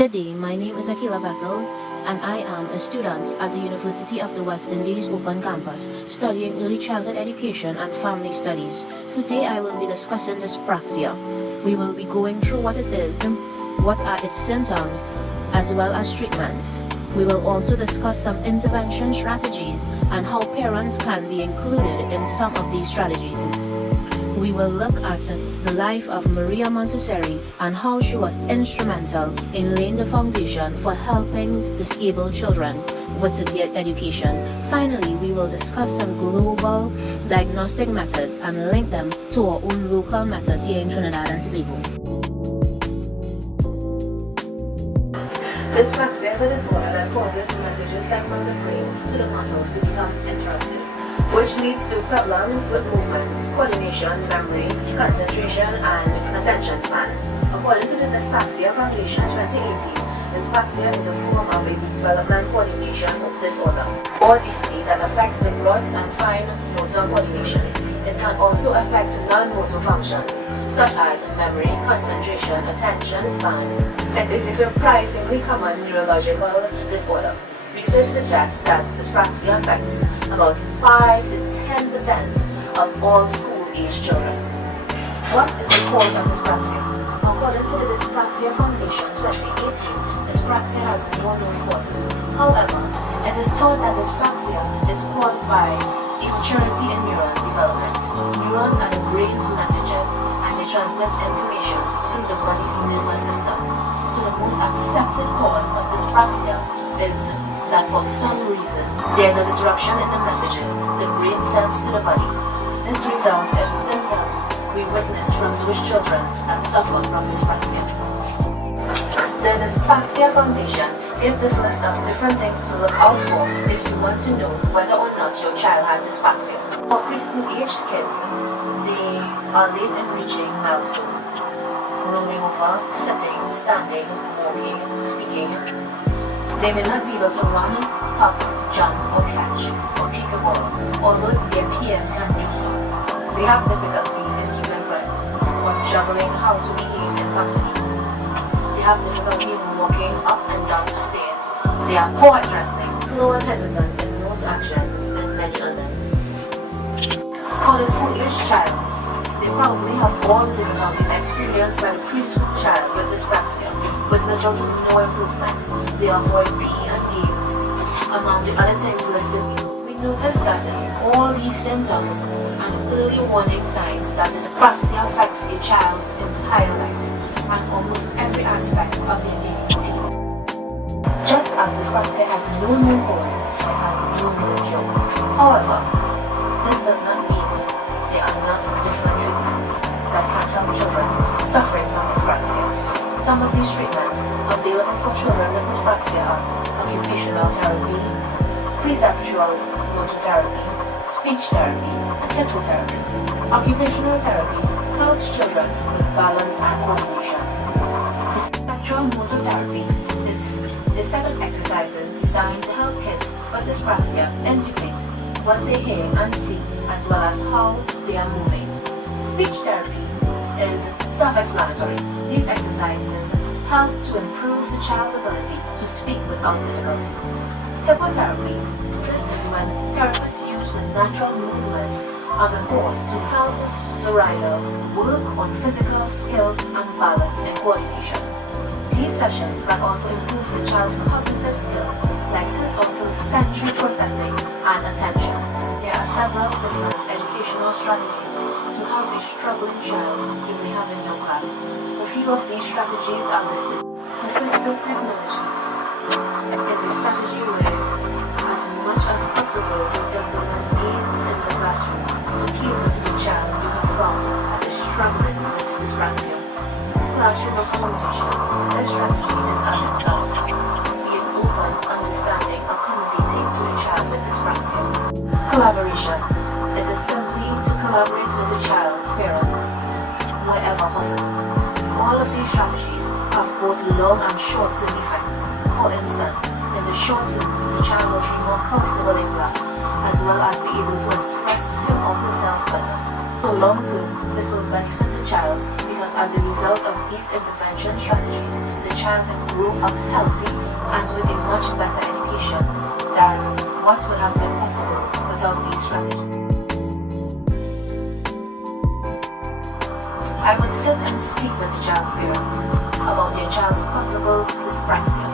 Good day, my name is Akila Beckles, and I am a student at the University of the West Indies Open Campus, studying early childhood education and family studies. Today I will be discussing dyspraxia. We will be going through what it is, what are its symptoms, as well as treatments. We will also discuss some intervention strategies and how parents can be included in some of these strategies. We will look at the life of Maria Montessori and how she was instrumental in laying the foundation for helping disabled children with their education. Finally, we will discuss some global diagnostic methods and link them to our own local methods here in Trinidad and Tobago. Dyspraxia is a disorder that causes messages sent from the brain to the muscles to become interrupted, which leads to problems with movements, coordination, memory, concentration, and attention span. According to the Dyspraxia Foundation 2018, dyspraxia is a form of a development coordination disorder, or DCD, that affects the gross and fine motor coordination. It can also affect non-motor functions, such as memory, concentration, attention span. It is a surprisingly common neurological disorder. Research suggests that dyspraxia affects about 5 to 10% of all school-aged children. What is the cause of dyspraxia? According to the Dyspraxia Foundation 2018, dyspraxia has no known causes. However, it is thought that dyspraxia is caused by immaturity in neuron development. Neurons are the brain's messages, and they transmit information through the body's nervous system. So the most accepted cause of dyspraxia is that for some reason there is a disruption in the messages the brain sends to the body. This results in symptoms we witness from those children that suffer from dyspraxia. The Dyspraxia Foundation gives this list of different things to look out for if you want to know whether or not your child has dyspraxia. For preschool-aged kids, they are late in reaching milestones, rolling over, sitting, standing, walking, speaking. They may not be able to run, hop, jump, or catch, or kick a ball, although their peers can do so. They have difficulty in keeping friends, or juggling how to behave in company. They have difficulty in walking up and down the stairs. They are poor at dressing, slow and hesitant in most actions, and many others. For the school-aged child, they probably have all the difficulties experienced by the preschool child with dyspraxia, with little to no improvement. They avoid PE and games, among the other things listed below. We noticed that in all these symptoms and early warning signs that dyspraxia affects a child's entire life and almost every aspect of their daily routine. Just as dyspraxia has no known cause, it has no known cure. However, this does not mean there are not different treatments that can help children suffering from dyspraxia. Some of these treatments available for children with dyspraxia are occupational therapy, preceptual motor therapy, speech therapy, and hypnotherapy. Occupational therapy helps children with balance and coordination. Preceptual motor therapy is a set of exercises designed to help kids with dyspraxia integrate what they hear and see, as well as how they are moving. Speech therapy is self-explanatory. These exercises help to improve the child's ability to speak without difficulty. Hypnotherapy. This is when therapists use the natural movements of a horse to help the rider work on physical skill and balance and coordination. These sessions can also improve the child's cognitive skills like his or her sensory processing and attention. There are several different educational strategies to help a struggling child you may have in your class. A few of these strategies are listed. Assistive technology is a strategy where, as much as possible, you implement aids in the classroom to cater to the child you have found that is struggling with dyspraxia. Classroom accommodation. This strategy is as it sounds, being open, understanding, accommodating to the child with dyspraxia. Collaboration. It is simply to collaborate with the child's parents wherever possible. All of these strategies have both long and short-term effects. For instance, in the short term, the child will be more comfortable in class, as well as be able to express him or herself better. For long term, this will benefit the child because because as a result of these intervention strategies, the child can grow up healthy and with a much better education than what would have been possible without these strategies. I would sit and speak with the child's parents about their child's possible dyspraxia.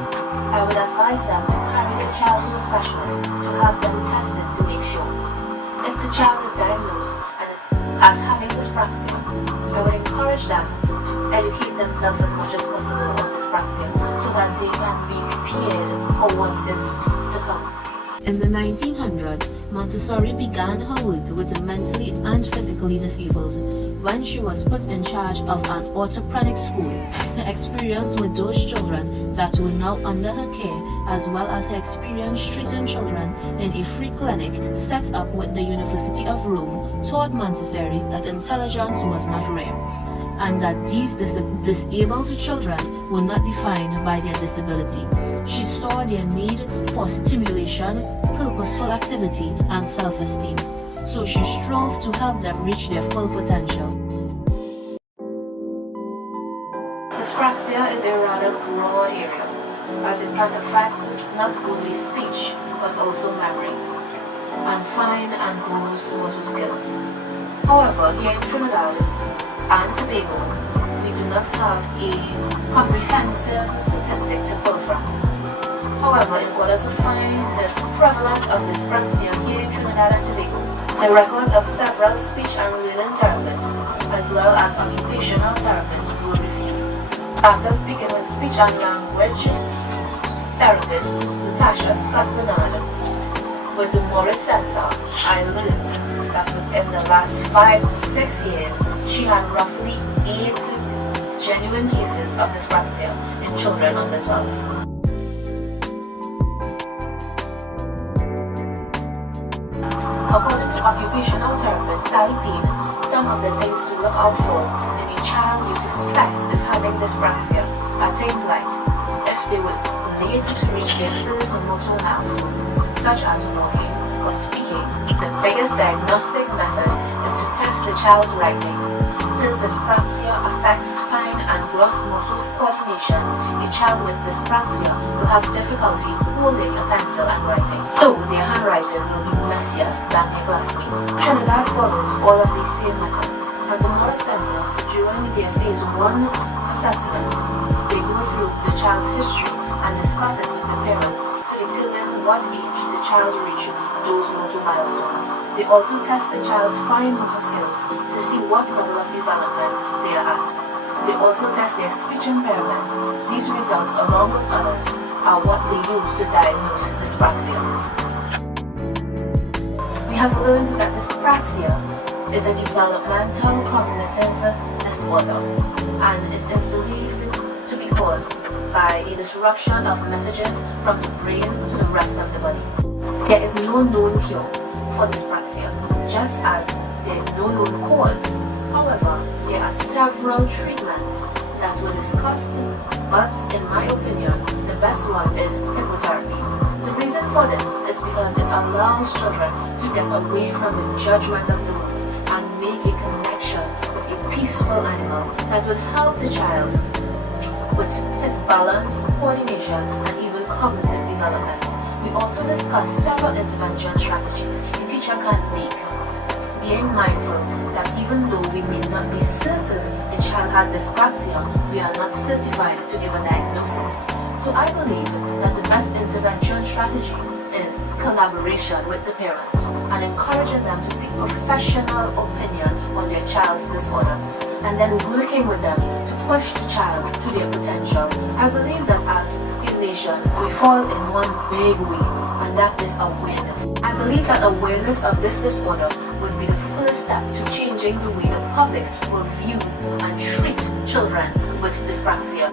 I would advise them to carry their child to a specialist to have them tested to make sure. If the child is diagnosed as having dyspraxia, I would encourage them to educate themselves as much as possible on dyspraxia so that they can be prepared for what is to come. In the 1900s, Montessori began her work with the mentally and physically disabled. When she was put in charge of an orthopedic school, her experience with those children that were now under her care, as well as her experience treating children in a free clinic set up with the University of Rome, taught Montessori that intelligence was not rare, and that these disabled children were not defined by their disability. She saw their need for stimulation, purposeful activity, and self-esteem. So she strove to help them reach their full potential. Dyspraxia is a rather broad area, as it can affect not only speech, but also memory, and fine and gross motor skills. However, here in Trinidad and Tobago, we do not have a comprehensive statistic to pull from. However, in order to find the prevalence of dyspraxia here in Trinidad and Tobago, the records of several speech and learning therapists, as well as occupational therapists, were reviewed. After speaking with speech and language therapist Natasha Scott Bernard with the Morris Center, I learned that within the last 5 to 6 years, she had roughly 8 genuine cases of dyspraxia in children under 12. According to occupational therapist Sally Payne, some of the things to look out for in a child you suspect is having dyspraxia are things like if they were late to reach their first motor milestone, such as walking or speaking. The biggest diagnostic method is to test the child's writing. Since dyspraxia affects fine and gross motor coordination, a child with dyspraxia will have difficulty holding a pencil and writing, so their handwriting will be messier than their classmates. Trinidad follows all of these same methods. At the Morris Center, during their phase 1 assessment, they go through the child's history and discuss it with the parents to determine what age the child reached those motor milestones. They also test the child's fine motor skills to see what level of development they are at. They also test their speech impairments. These results, along with others, are what they use to diagnose dyspraxia. We have learned that dyspraxia is a developmental cognitive disorder, and it is believed to be caused by a disruption of messages from the brain to the rest of the body. There is no known cure for dyspraxia, just as there is no known cause. However, there are several treatments that were discussed, but in my opinion, the best one is hypnotherapy. The reason for this is because it allows children to get away from the judgment of the world and make a connection with a peaceful animal that will help the child with his balance, coordination, and even cognitive development. We also discuss several intervention strategies a teacher can make, being mindful that even though we may not be certain a child has dyspraxia, we are not certified to give a diagnosis. So I believe that the best intervention strategy is collaboration with the parents and encouraging them to seek professional opinion on their child's disorder, and then working with them to push the child to their potential. I believe that as a nation, we fall in one big way, and that is awareness. I believe that awareness of this disorder would be the first step to changing the way the public will view and treat children with dyspraxia.